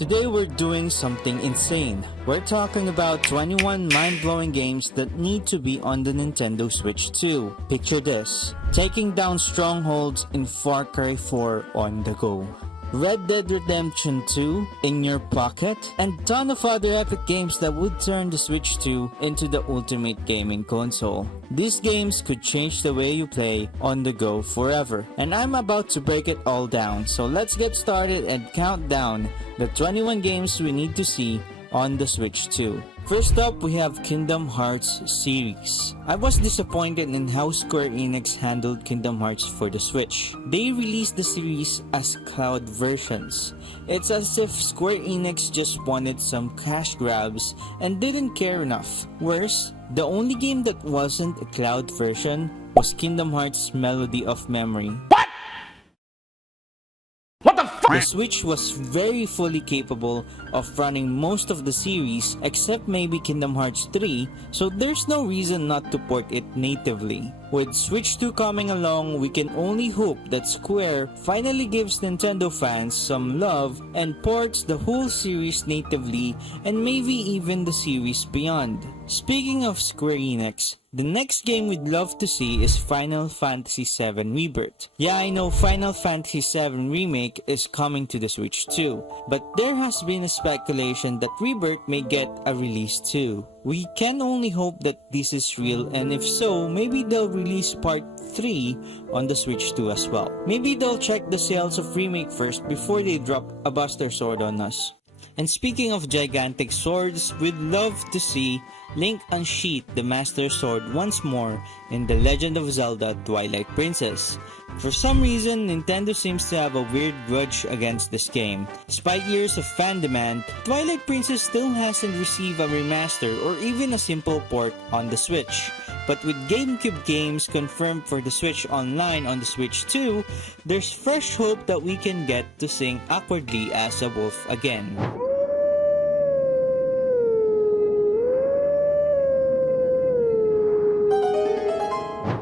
Today we're doing something insane. We're talking about 21 mind-blowing games that need to be on the Nintendo Switch 2. Picture this, taking down strongholds in Far Cry 4 on the go, Red Dead Redemption 2 in your pocket, and ton of other epic games that would turn the Switch 2 into the ultimate gaming console. These games could change the way you play on the go forever, and I'm about to break it all down, so let's get started and count down the 21 games we need to see on the Switch 2. First up, we have Kingdom Hearts series. I was disappointed in how Square Enix handled Kingdom Hearts for the Switch. They released the series as cloud versions. It's as if Square Enix just wanted some cash grabs and didn't care enough. Worse, the only game that wasn't a cloud version was Kingdom Hearts Melody of Memory. The Switch was very fully capable of running most of the series except maybe Kingdom Hearts 3, so there's no reason not to port it natively. With Switch 2 coming along, we can only hope that Square finally gives Nintendo fans some love and ports the whole series natively and maybe even the series beyond. Speaking of Square Enix, the next game we'd love to see is Final Fantasy VII Rebirth. Yeah, I know Final Fantasy VII Remake is coming to the Switch too, but there has been a speculation that Rebirth may get a release too. We can only hope that this is real, and if so, maybe they'll release part 3 on the Switch 2 as well. Maybe they'll check the sales of Remake first before they drop a Buster Sword on us. And speaking of gigantic swords, we'd love to see Link unsheath the Master Sword once more in The Legend of Zelda Twilight Princess. For some reason, Nintendo seems to have a weird grudge against this game. Despite years of fan demand, Twilight Princess still hasn't received a remaster or even a simple port on the Switch. But with GameCube games confirmed for the Switch Online on the Switch 2, there's fresh hope that we can get to sing awkwardly as a wolf again.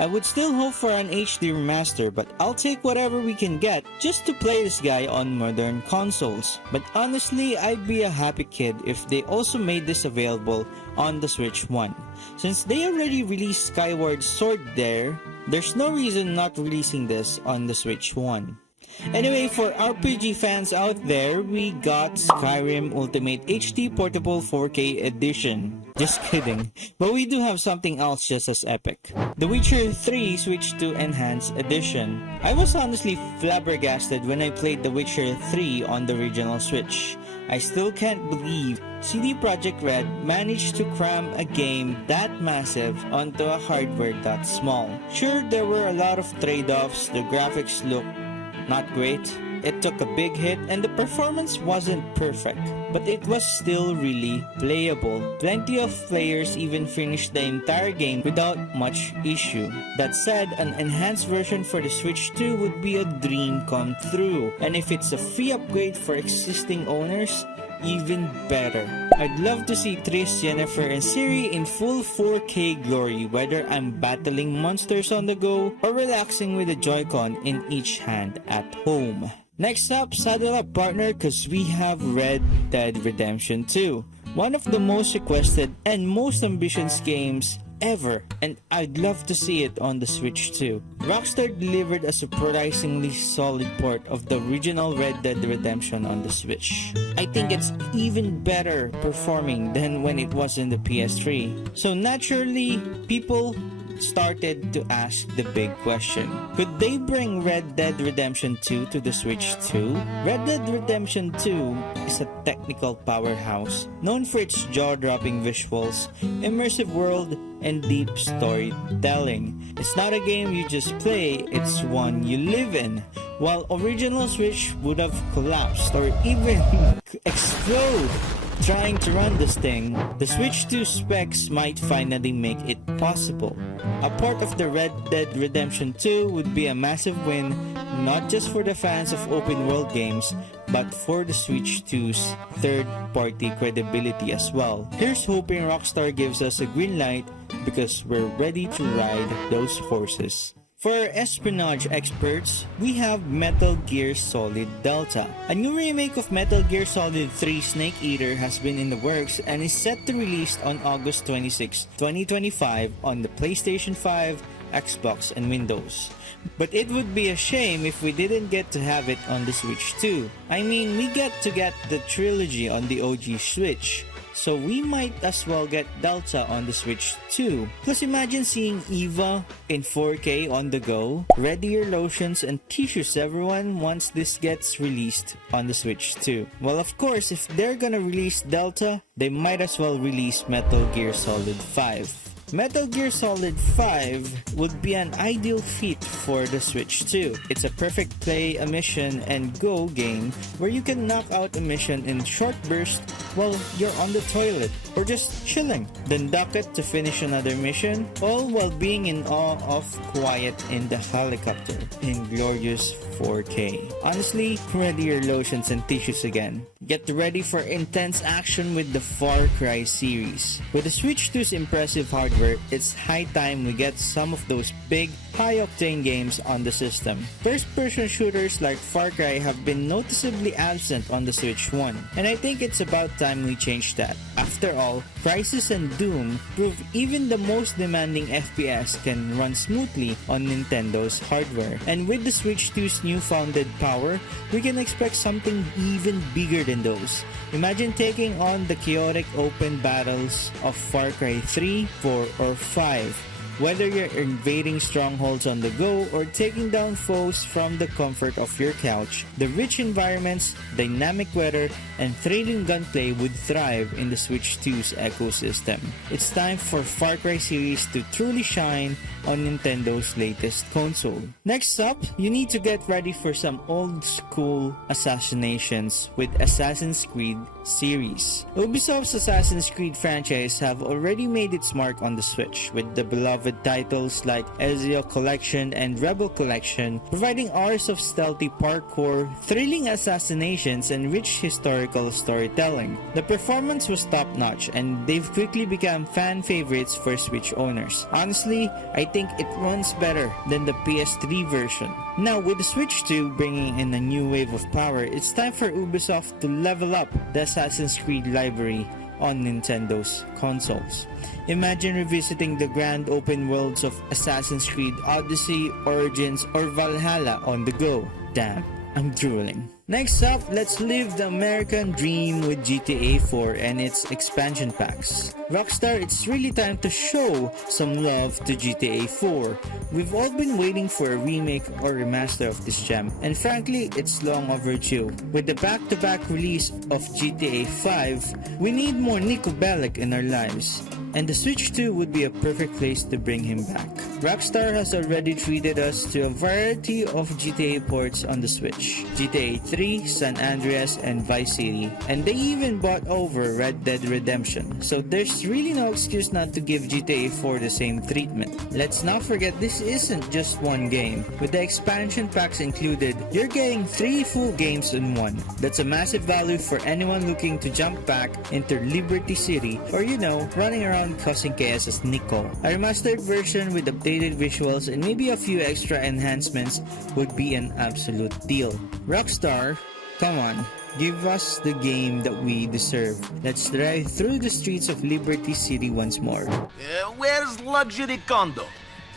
I would still hope for an HD remaster, but I'll take whatever we can get just to play this guy on modern consoles. But honestly, I'd be a happy kid if they also made this available on the Switch 1. Since they already released Skyward Sword there's no reason not releasing this on the Switch 1. Anyway, for RPG fans out there, we got Skyrim Ultimate HD Portable 4K Edition. Just kidding, but we do have something else just as epic. The Witcher 3 Switch 2 Enhanced Edition. I was honestly flabbergasted when I played The Witcher 3 on the original Switch. I still can't believe CD Projekt Red managed to cram a game that massive onto a hardware that small. Sure, there were a lot of trade-offs, the graphics look not great, it took a big hit, and the performance wasn't perfect, but it was still really playable. Plenty of players even finished the entire game without much issue. That said, an enhanced version for the Switch 2 would be a dream come true, and if it's a free upgrade for existing owners, even better. I'd love to see Triss, Yennefer, and Ciri in full 4K glory, whether I'm battling monsters on the go or relaxing with a Joy-Con in each hand at home. Next up, saddle up partner, cause we have Red Dead Redemption 2. One of the most requested and most ambitious games ever, and I'd love to see it on the Switch too. Rockstar delivered a surprisingly solid port of the original Red Dead Redemption on the Switch. I think it's even better performing than when it was in the PS3. So naturally, people started to ask the big question. Could they bring Red Dead Redemption 2 to the Switch too? Red Dead Redemption 2 is a technical powerhouse, known for its jaw-dropping visuals, immersive world, and deep storytelling. It's not a game you just play, it's one you live in. While original Switch would have collapsed or even explode trying to run this thing, the Switch 2 specs might finally make it possible. A port of the Red Dead Redemption 2 would be a massive win, not just for the fans of open world games, but for the Switch 2's third-party credibility as well. Here's hoping Rockstar gives us a green light because we're ready to ride those horses. For espionage experts, we have Metal Gear Solid Delta. A new remake of Metal Gear Solid 3 Snake Eater has been in the works and is set to release on August 26, 2025 on the PlayStation 5, Xbox, and Windows. But it would be a shame if we didn't get to have it on the Switch too. I mean, we get the trilogy on the OG Switch, so we might as well get Delta on the Switch too. Plus imagine seeing Eva in 4K on the go. Ready your lotions and tissues everyone once this gets released on the Switch too. Well, of course, if they're gonna release Delta, they might as well release Metal Gear Solid 5. Metal Gear Solid 5 would be an ideal fit for the Switch too. It's a perfect play a mission and go game where you can knock out a mission in short bursts while you're on the toilet or just chilling, then dock it to finish another mission, all while being in awe of quiet in the helicopter in glorious 4K. Honestly, ready your lotions and tissues again. Get ready for intense action with the Far Cry series. With the Switch 2's impressive hardware, it's high time we get some of those big, high-octane games on the system. First-person shooters like Far Cry have been noticeably absent on the Switch 1, and I think it's about time we change that. After all, Crysis and Doom prove even the most demanding FPS can run smoothly on Nintendo's hardware. And with the Switch 2's newfounded power, we can expect something even bigger than those. Imagine taking on the chaotic open battles of Far Cry 3, 4, or 5. Whether you're invading strongholds on the go or taking down foes from the comfort of your couch, the rich environments, dynamic weather, and thrilling gunplay would thrive in the Switch 2's ecosystem. It's time for Far Cry series to truly shine on Nintendo's latest console. Next up, you need to get ready for some old school assassinations with Assassin's Creed series. Ubisoft's Assassin's Creed franchise have already made its mark on the Switch with the beloved titles like Ezio Collection and Rebel Collection, providing hours of stealthy parkour, thrilling assassinations, and rich historical storytelling. The performance was top-notch and they've quickly become fan favorites for Switch owners. Honestly, I think it runs better than the PS3 version. Now, with the Switch 2 bringing in a new wave of power, it's time for Ubisoft to level up the Assassin's Creed library on Nintendo's consoles. Imagine revisiting the grand open worlds of Assassin's Creed Odyssey, Origins, or Valhalla on the go. Damn, I'm drooling. Next up, let's live the American dream with GTA 4 and its expansion packs. Rockstar, it's really time to show some love to GTA 4. We've all been waiting for a remake or remaster of this gem, and frankly, it's long overdue. With the back-to-back release of GTA 5, we need more Nico Bellic in our lives, and the Switch 2 would be a perfect place to bring him back. Rockstar has already treated us to a variety of GTA ports on the Switch. GTA 3, San Andreas, and Vice City, and they even bought over Red Dead Redemption, so there's really no excuse not to give GTA 4 the same treatment. Let's not forget this isn't just one game. With the expansion packs included, you're getting 3 full games in one. That's a massive value for anyone looking to jump back into Liberty City or, running around causing chaos as Nico. A remastered version with updated visuals and maybe a few extra enhancements would be an absolute deal. Rockstar, come on, give us the game that we deserve. Let's drive through the streets of Liberty City once more. Where's luxury condo?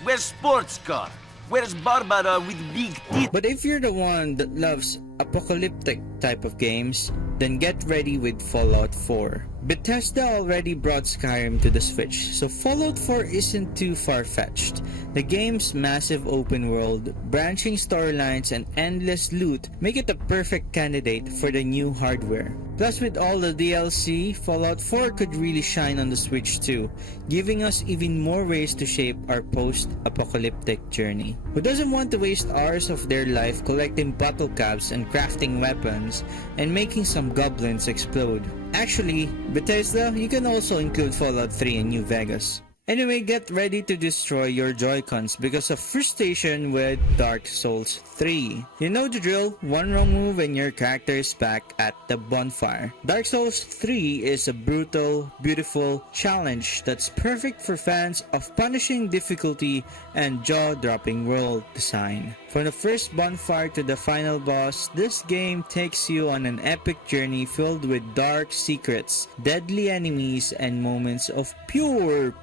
Where's sports car? Where's Barbara with big teeth? But if you're the one that loves apocalyptic type of games, then get ready with Fallout 4. Bethesda already brought Skyrim to the Switch, so Fallout 4 isn't too far-fetched. The game's massive open world, branching storylines, and endless loot make it a perfect candidate for the new hardware. Plus, with all the DLC, Fallout 4 could really shine on the Switch too, giving us even more ways to shape our post-apocalyptic journey. Who doesn't want to waste hours of their life collecting bottle caps and crafting weapons and making some goblins explode? Actually, Bethesda, you can also include Fallout 3 in New Vegas. Anyway, get ready to destroy your Joy-Cons because of frustration with Dark Souls 3. You know the drill, one wrong move and your character is back at the bonfire. Dark Souls 3 is a brutal, beautiful challenge that's perfect for fans of punishing difficulty and jaw-dropping world design. From the first bonfire to the final boss, this game takes you on an epic journey filled with dark secrets, deadly enemies, and moments of pure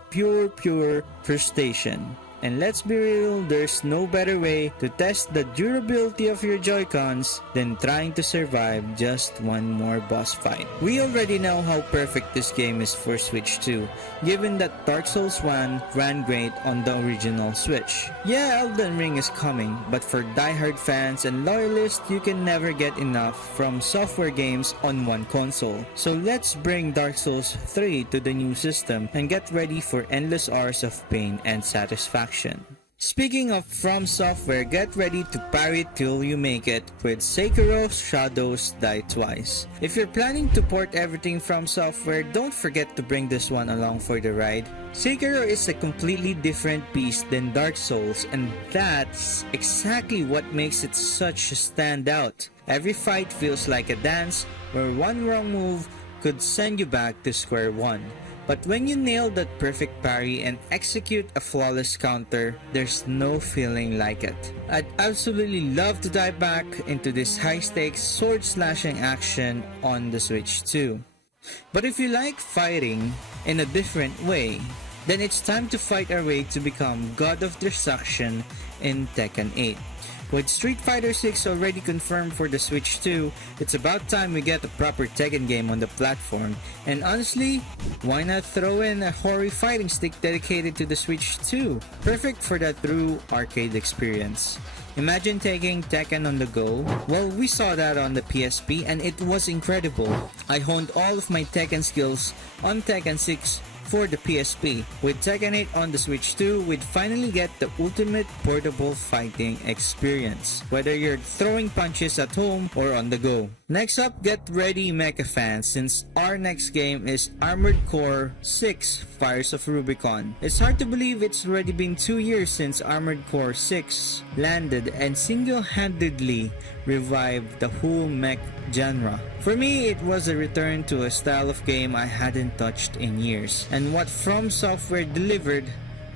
frustration. And let's be real, there's no better way to test the durability of your Joy-Cons than trying to survive just one more boss fight. We already know how perfect this game is for Switch 2, given that Dark Souls 1 ran great on the original Switch. Yeah, Elden Ring is coming, but for diehard fans and loyalists, you can never get enough from software games on one console. So let's bring Dark Souls 3 to the new system and get ready for endless hours of pain and satisfaction. Speaking of From Software, get ready to parry till you make it with Sekiro Shadows Die Twice. If you're planning to port everything from Software, don't forget to bring this one along for the ride. Sekiro is a completely different beast than Dark Souls, and that's exactly what makes it such a standout. Every fight feels like a dance where one wrong move could send you back to square one. But when you nail that perfect parry and execute a flawless counter, there's no feeling like it. I'd absolutely love to dive back into this high-stakes sword-slashing action on the Switch 2. But if you like fighting in a different way, then it's time to fight our way to become God of Destruction in Tekken 8. With Street Fighter 6 already confirmed for the Switch 2, it's about time we get a proper Tekken game on the platform. And honestly, why not throw in a Hori fighting stick dedicated to the Switch 2? Perfect for that true arcade experience. Imagine taking Tekken on the go. Well, we saw that on the PSP and it was incredible. I honed all of my Tekken skills on Tekken 6 for the PSP. With Tekken 8 on the Switch 2, we'd finally get the ultimate portable fighting experience, whether you're throwing punches at home or on the go. Next up, get ready mecha fans, since our next game is Armored Core 6 Fires of Rubicon. It's hard to believe it's already been 2 years since Armored Core 6 landed and single-handedly revived the whole mech genre. For me, it was a return to a style of game I hadn't touched in years, and what From Software delivered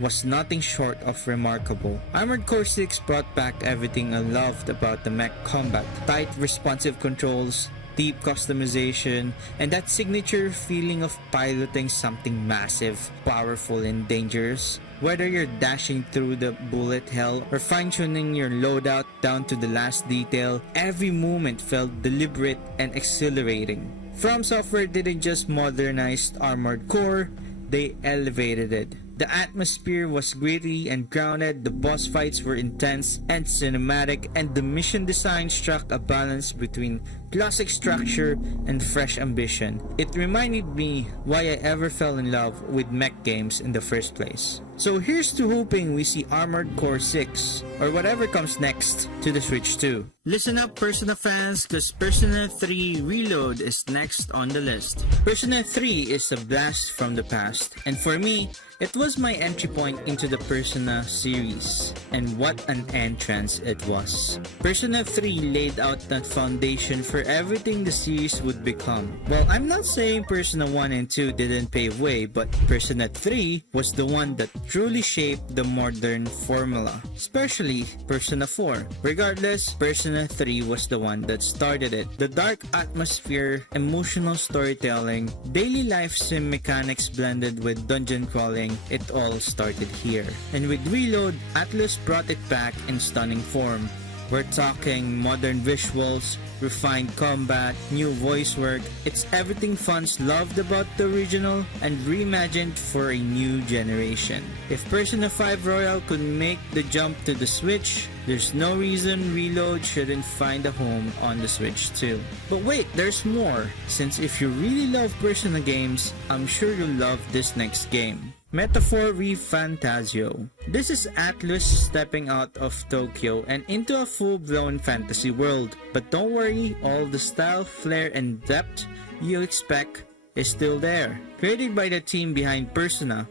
was nothing short of remarkable. Armored Core 6 brought back everything I loved about the mech combat: tight, responsive controls, deep customization, and that signature feeling of piloting something massive, powerful, and dangerous. Whether you're dashing through the bullet hell or fine-tuning your loadout down to the last detail, every movement felt deliberate and exhilarating. From Software didn't just modernize Armored Core, they elevated it. The atmosphere was gritty and grounded, the boss fights were intense and cinematic, and the mission design struck a balance between classic structure and fresh ambition. It reminded me why I ever fell in love with mech games in the first place. So here's to hoping we see Armored Core 6, or whatever comes next, to the Switch 2. Listen up, Persona fans, cause Persona 3 Reload is next on the list. Persona 3 is a blast from the past, and for me, it was my entry point into the Persona series, and what an entrance it was. Persona 3 laid out that foundation for everything the series would become. Well, I'm not saying Persona 1 and 2 didn't pave way, but Persona 3 was the one that truly shaped the modern formula, especially Persona 4. Regardless, Persona 3 was the one that started it. The dark atmosphere, emotional storytelling, daily life sim mechanics blended with dungeon crawling, it all started here. And with Reload, Atlus brought it back in stunning form. We're talking modern visuals, refined combat, new voice work. It's everything fans loved about the original and reimagined for a new generation. If Persona 5 Royal could make the jump to the Switch, there's no reason Reload shouldn't find a home on the Switch too. But wait, there's more, since if you really love Persona games, I'm sure you'll love this next game. Metaphor ReFantasio. This is Atlus stepping out of Tokyo and into a full-blown fantasy world. But don't worry, all the style, flair, and depth you expect is still there. Created by the team behind Persona,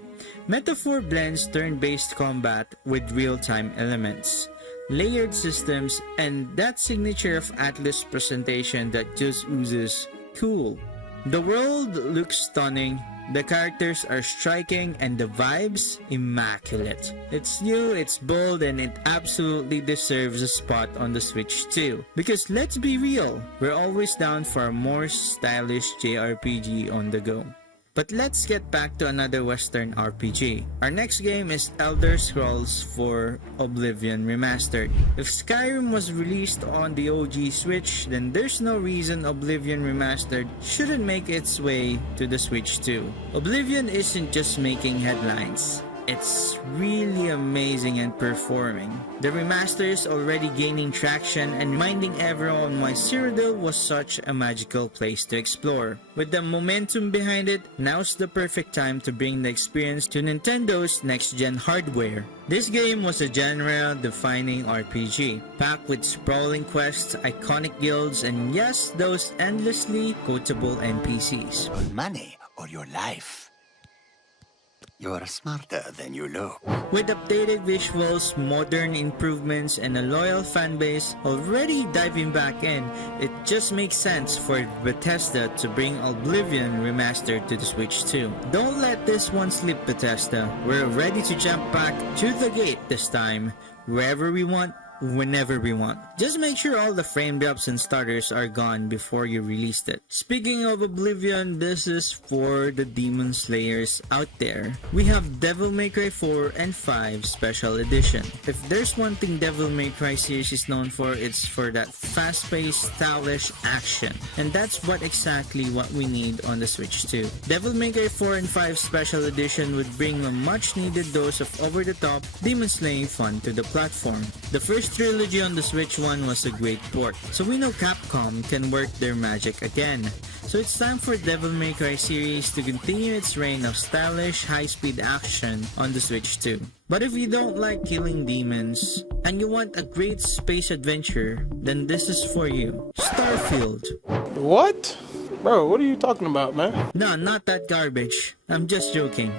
Metaphor blends turn-based combat with real-time elements, layered systems, and that signature of Atlas presentation that just oozes cool. The world looks stunning, the characters are striking, and the vibes immaculate. It's new, it's bold, and it absolutely deserves a spot on the Switch too. Because let's be real, we're always down for a more stylish JRPG on the go. But let's get back to another Western RPG. Our next game is Elder Scrolls 4 Oblivion Remastered. If Skyrim was released on the OG Switch, then there's no reason Oblivion Remastered shouldn't make its way to the Switch too. Oblivion isn't just making headlines. It's really amazing and performing. The remaster is already gaining traction and reminding everyone why Cyrodiil was such a magical place to explore. With the momentum behind it, now's the perfect time to bring the experience to Nintendo's next-gen hardware. This game was a genre-defining RPG, packed with sprawling quests, iconic guilds, and yes, those endlessly quotable NPCs. Your money or your life. You're smarter than you look. With updated visuals, modern improvements, and a loyal fanbase already diving back in, it just makes sense for Bethesda to bring Oblivion Remastered to the Switch too. Don't let this one slip, Bethesda. We're ready to jump back to the gate this time, wherever we want, whenever we want. Just make sure all the frame drops and stutters are gone before you release it. Speaking of Oblivion, this is for the Demon Slayers out there. We have Devil May Cry 4 and 5 Special Edition. If there's one thing Devil May Cry series is known for, it's for that fast-paced, stylish action. And that's exactly what we need on the Switch too. Devil May Cry 4 and 5 Special Edition would bring a much-needed dose of over-the-top demon slaying fun to the platform. The first trilogy on the Switch one was a great port, so we know Capcom can work their magic again. So it's time for Devil May Cry series to continue its reign of stylish, high-speed action on the Switch too. But if you don't like killing demons, and you want a great space adventure, then this is for you. Starfield. What? Bro, what are you talking about, man? No, not that garbage. I'm just joking.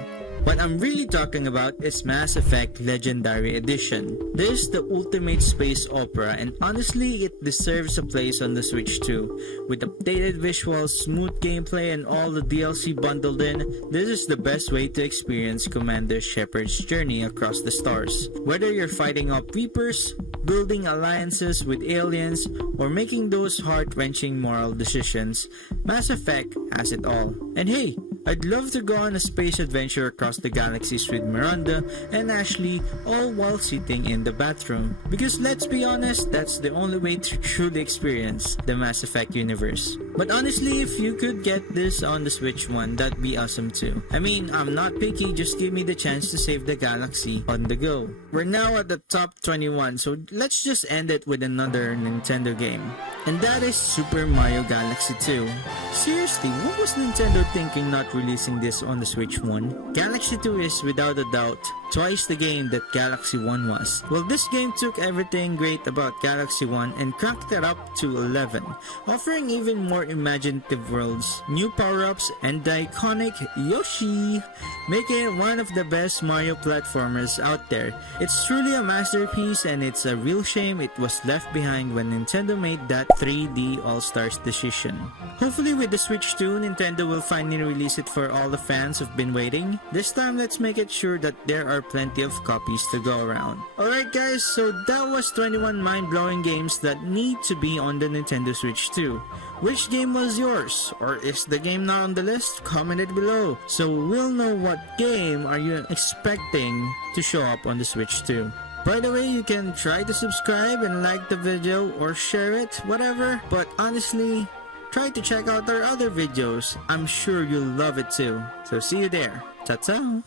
What I'm really talking about is Mass Effect Legendary Edition. This is the ultimate space opera, and honestly, it deserves a place on the Switch too. With updated visuals, smooth gameplay, and all the DLC bundled in, this is the best way to experience Commander Shepard's journey across the stars. Whether you're fighting off Reapers, building alliances with aliens, or making those heart-wrenching moral decisions, Mass Effect has it all. And hey, I'd love to go on a space adventure across the galaxies with Miranda and Ashley, all while sitting in the bathroom. Because let's be honest, that's the only way to truly experience the Mass Effect universe. But honestly, if you could get this on the Switch one, that'd be awesome too. I mean, I'm not picky, just give me the chance to save the galaxy on the go. We're now at the top 21, so let's just end it with another Nintendo game. And that is Super Mario Galaxy 2. Seriously, what was Nintendo thinking not releasing this on the Switch 1? Galaxy 2 is without a doubt twice the game that Galaxy 1 was. Well, this game took everything great about Galaxy 1 and cranked it up to 11, offering even more imaginative worlds, new power-ups, and the iconic Yoshi, making it one of the best Mario platformers out there. It's truly a masterpiece, and it's a real shame it was left behind when Nintendo made that 3D All-Stars decision. Hopefully with the Switch 2, Nintendo will finally release it for all the fans who've been waiting. This time, let's make it sure that there are plenty of copies to go around. Alright guys, so that was 21 mind-blowing games that need to be on the Nintendo Switch 2. Which game was yours? Or is the game not on the list? Comment it below so we'll know what game are you expecting to show up on the Switch 2. By the way, you can try to subscribe and like the video or share it, whatever. But honestly, try to check out our other videos. I'm sure you'll love it too. So see you there. Ta-ta!